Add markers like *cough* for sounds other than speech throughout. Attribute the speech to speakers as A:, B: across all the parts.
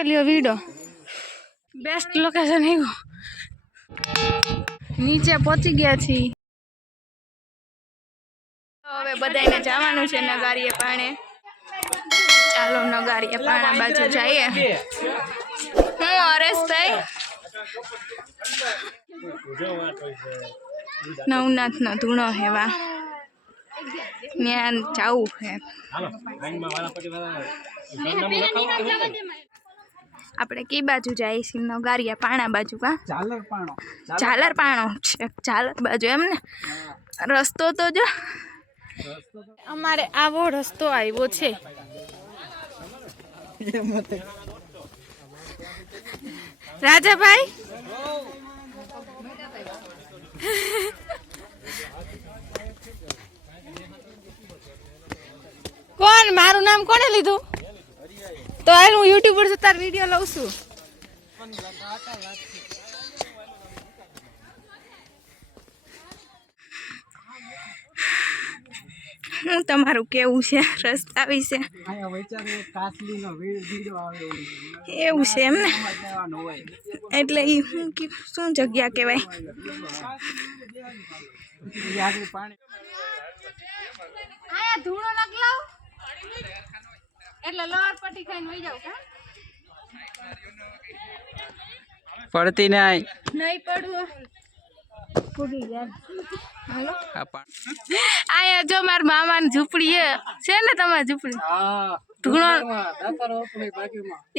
A: કાચલિયો વીડો best location એવું નીચે પહોંચી ગયા છીએ હવે બધાને જવાનું છે નગારીએ પાણે ચાલો નગારીએ પાણા બાજુ જઈએ. હું હરેશભાઈ નવનાથનો ધૂણો હેવા ત્યાં જવું છે આપણે કઈ બાજુ જાય છીએ નગારિયા પાણા બાજુ કા
B: ઝાલર પાણો.
A: ઝાલર પાણો છે. ઝાલર બાજુ એમ ને? રસ્તો તો જો. અમારે આવો રસ્તો આવ્યો છે. રાજાભાઈ? કોણ? મારું નામ કોને લીધું? તો હાલ હું યુટ્યુબ પર તાર વીડિયો લઉં છું. હું તમારું કેવું છે? રસ્તા વિશે?
B: એવું.
A: છે એમ ને? એટલે એ હું શું જગ્યા કહેવાય? ધૂળો નકલાવ. એટલે લોર પટ્ટી ખાઈને વઈ જાવ કા?
B: પડતી નહીં.
A: નહીં પડવું. હાલો. આયા જો માર મામાની ઝૂંપડી છે. છે ને તમારી ઝૂંપડી?
B: હા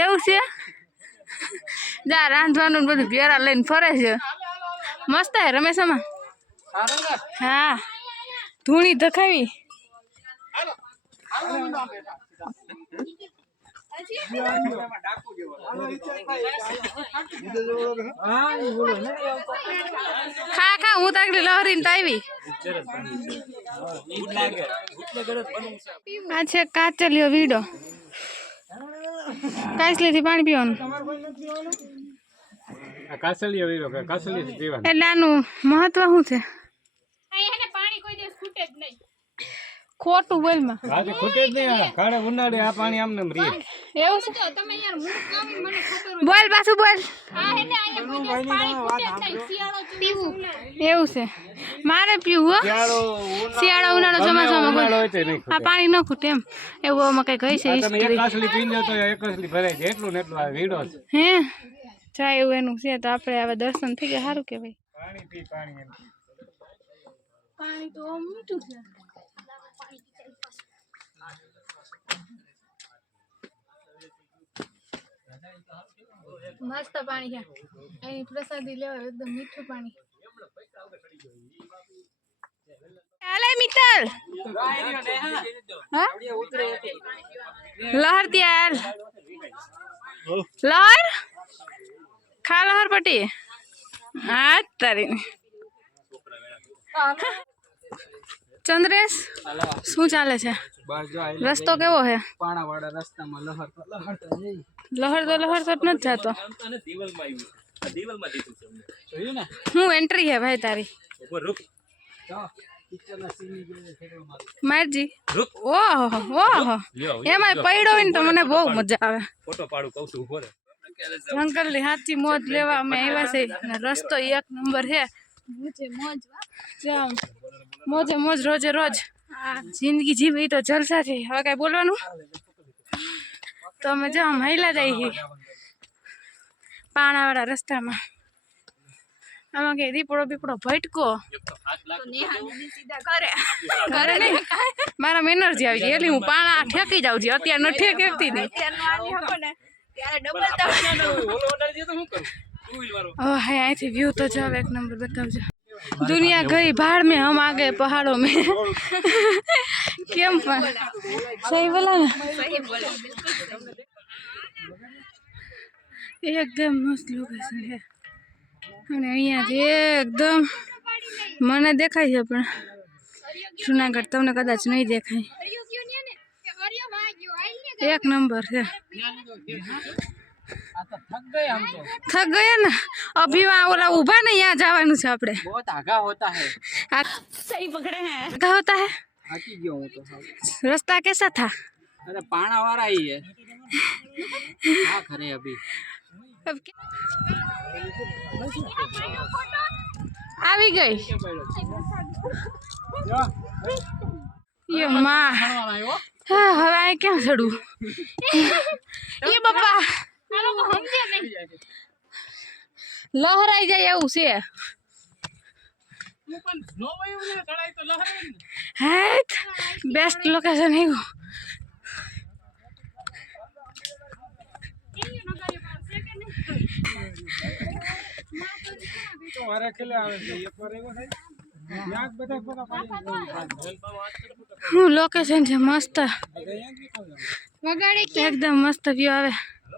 A: એવું છે? જા રાંધવાનું બધું ભેરા લઈને ફરે છે. મસ્ત હે રમેશામાં હા. ધૂણી ધખાવી.
B: હા ને
A: ખા ખા હું તાકડી લહરીને તો આવી. આ છે કાચલિયો વીડો. કાચલીથી પાણી પીવાનું.
C: આ કાસલીઓ વીરો કે કાસલી પીવાનું?
A: એટલે આનું મહત્વ શું છે? ખોટું બોલમાં
C: આજે ખોટે જ નહીં કાળે ઉનાળે આ પાણી આમને એમ રીએ
A: એવું છે? બોલ પાછું બોલ. એવું છે. મારે પીવું હો.
C: શિયાળો
A: શિયાળો ઉનાળો ચોમાસામાં બોલ.
C: નહીં
A: આ પાણી ન ખૂટે એમ. એવું આમાં કઈ કહી છે
C: તમે એક. કાસલી પીને જાઓ તો એક કાસલી ભરાય છે. એટલું ને એટલું આ વીડો છે.
A: હે? જાય એવું એનું છે તો આપણે હવે દર્શન થઈ ગયા. સારું કહેવાય.
C: પાણી પી પાણી
A: પાણી તો મીઠું છે. મસ્ત પાણી છે. અહીં પ્રસાદી લેવા એકદમ મીઠું પાણી. હાલે મિત્તલ. લહર ત્યાર. લહર? ખા લહર પટી? હા તારી. ચંદ્રેશ શું ચાલે છે? રસ્તો કેવો છે?
B: પાણાવાળા રસ્તામાં લહર લહર તો
A: લહર તો લહર તો નથી જતો. હું એન્ટ્રી છે ભાઈ તારી. મારજી. ઓહો ઓહો. એમાં પડ્યો હોય ને તો મને બહુ મજા આવે.
C: ફોટો પાડું કહું છું ઊભો રે
A: જંગલની હાથી મોજ લેવા અમે આવ્યા છે રસ્તો એક નંબર છે. મોજે મોજ મોજ રોજે રોજ. આ જિંદગી જીવી તો જલસા છે. હવે કાંઈ બોલવાનું? તો અમે જો મહિલા જઈએ પાણાવાળા રસ્તામાં. આમાં કઈ દીપડો બીપડો ભટકો. મારા એનર્જી આવી જાય. એટલે હું પાણા ઠેકી જાઉં છું. અત્યારે ન ઠેકતી નહીં. હા અહીંથી વ્યૂ તો જાવ એક નંબર બતાવજો. દુનિયા ગઈ ભાડ મેં હમ આગે પહાડો મેં. કેમ પણ? સહી બોલા ને. એકદમ મસ્ત લોકેશન છે અને અહીંયાથી એકદમ મને દેખાય છે પણ જુનાગઢ તમને કદાચ નહીં દેખાય. એક નંબર છે. थक गए ना अभी वहाँ बोला उबा नहीं यहाँ जावा
B: बहुत होता है
A: सही पकड़े हैं आगा होता है रास्ता कैसा था
B: अरे पाना आ रहा ही है करें अभी
A: क्या आ भी गई ये माँ हवाएँ क्या चढ़ू ये पप्पा લહરાઈ જાય એવું છે. હેટ બેસ્ટ લોકેશન એવું
C: મારે ખેલે આવે છે. એક વાર એવો થાય. યાદ બધા ફોટા પાડી
A: હું લોકેશન છે મસ્ત. એકદમ મસ્ત વ્યૂ આવે.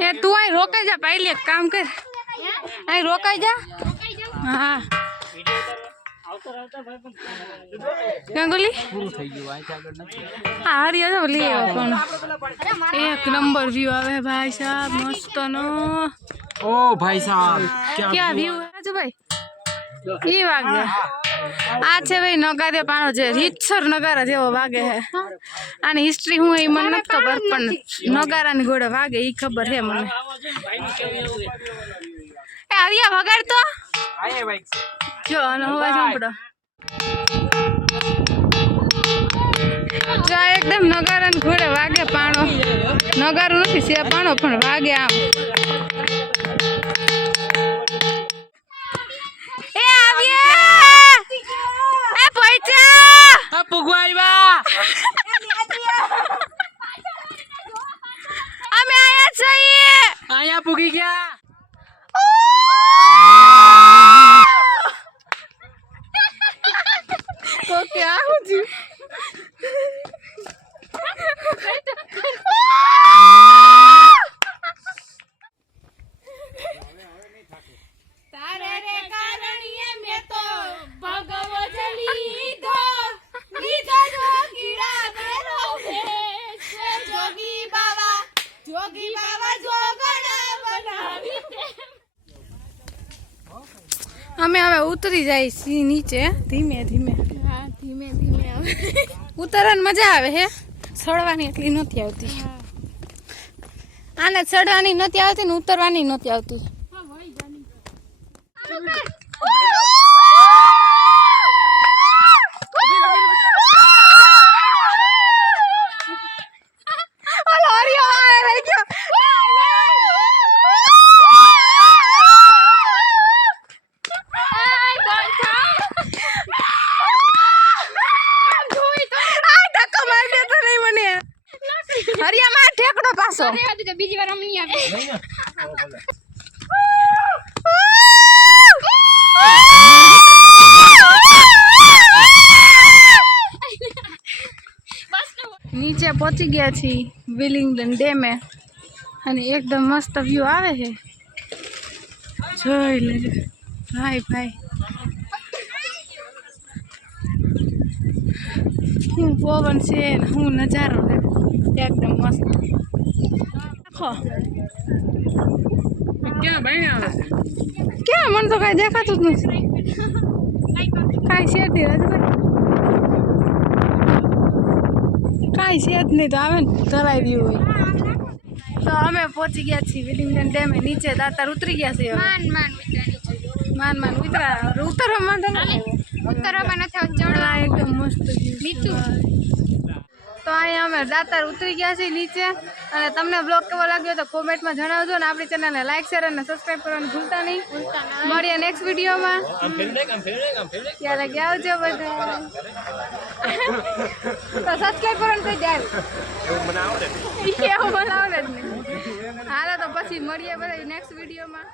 A: એ તું અહીં રોકાઈ જા પહેલી એક કામ કર. અહીં રોકાઈ જા. હા. ગંગુલી? હા હરી હશે લઈ એક નંબર વ્યૂ આવે ભાઈ સાહેબ
B: મસ્તનો. ઓ ભાઈ સાહેબ
A: ક્યાં વ્યૂ રાજુ ભાઈ એ વાગ્યા. આ છે ભાઈ નગાદે પાણો જે રીતસર નગારા જેવો વાગે હે. આની હિસ્ટ્રી હું એ મને નથી ખબર પણ નગારાની ગોળે વાગે એ ખબર હે મને. એ આવ્યા વગાડ તો. જો આનો અવાજ સાંભળો. જો એકદમ નગારાની ઘોડે વાગે પાણો. નગારું નથી સે પાણો પણ વાગે આમ. ઉતરી જાય સી નીચે. ધીમે ધીમે.
D: હા ધીમે ધીમે આવે.
A: ઉતરવાની મજા આવે હે. ચડવાની એટલી નથી આવતી. આને ચડવાની નથી આવતી ને ઉતરવાની નથી આવતી ઓલો હરિયો આ રહી ગયો. આ ધક્કો મારી દેતો નહીં મને હરિયામાં આ ઠેકડો પાછો
D: બીજી વાર અમી આવી
A: નીચે પહોંચી ગયા છીએ વિલિંગડન ડેમે. અને એકદમ મસ્ત વ્યૂ આવે છે. જોઈ લેજો. ભાઈ ભાઈ. હું પવન છે ને હું નજારો એકદમ મસ્ત. આખો
C: ક્યાં ભાઈ આવે
A: ક્યાં? મને તો કાંઈ દેખાતું જ નથી. કાંઈ શેરતી રાજુભાઈ કાંઈ છે જ નહીં તો આવે ને ધરાઈ રહ્યું હોય. તો અમે પહોંચી ગયા છીએ વિલિંગડન ડેમે નીચે દાતાર ઉતરી ગયા છીએ.
D: માન માન
A: માન માન ઉતરા ઉતરવા માંડો ને?
D: ઉતરવામાં નથી
A: ચડવા એકદમ મસ્ત view. તો અહીંયા અમે દાતાર ઉતરી ગયા છીએ નીચે. અને તમને બ્લોગ કેવો લાગ્યો તો કોમેન્ટમાં જણાવજો અને આપણી ચેનલને લાઈક શેર અને સબસ્ક્રાઈબ કરવાનું ભૂલતા નહીં. મળીએ નેક્સ્ટ વિડીયોમાં. ત્યારે ગયા આવજો બધા. તો સબસ્ક્રાઈબ કરવાનું કહી જાય. એવું બનાવો ને *laughs* હાલો તો પછી મળીએ બધા નેક્સ્ટ વિડીયોમાં.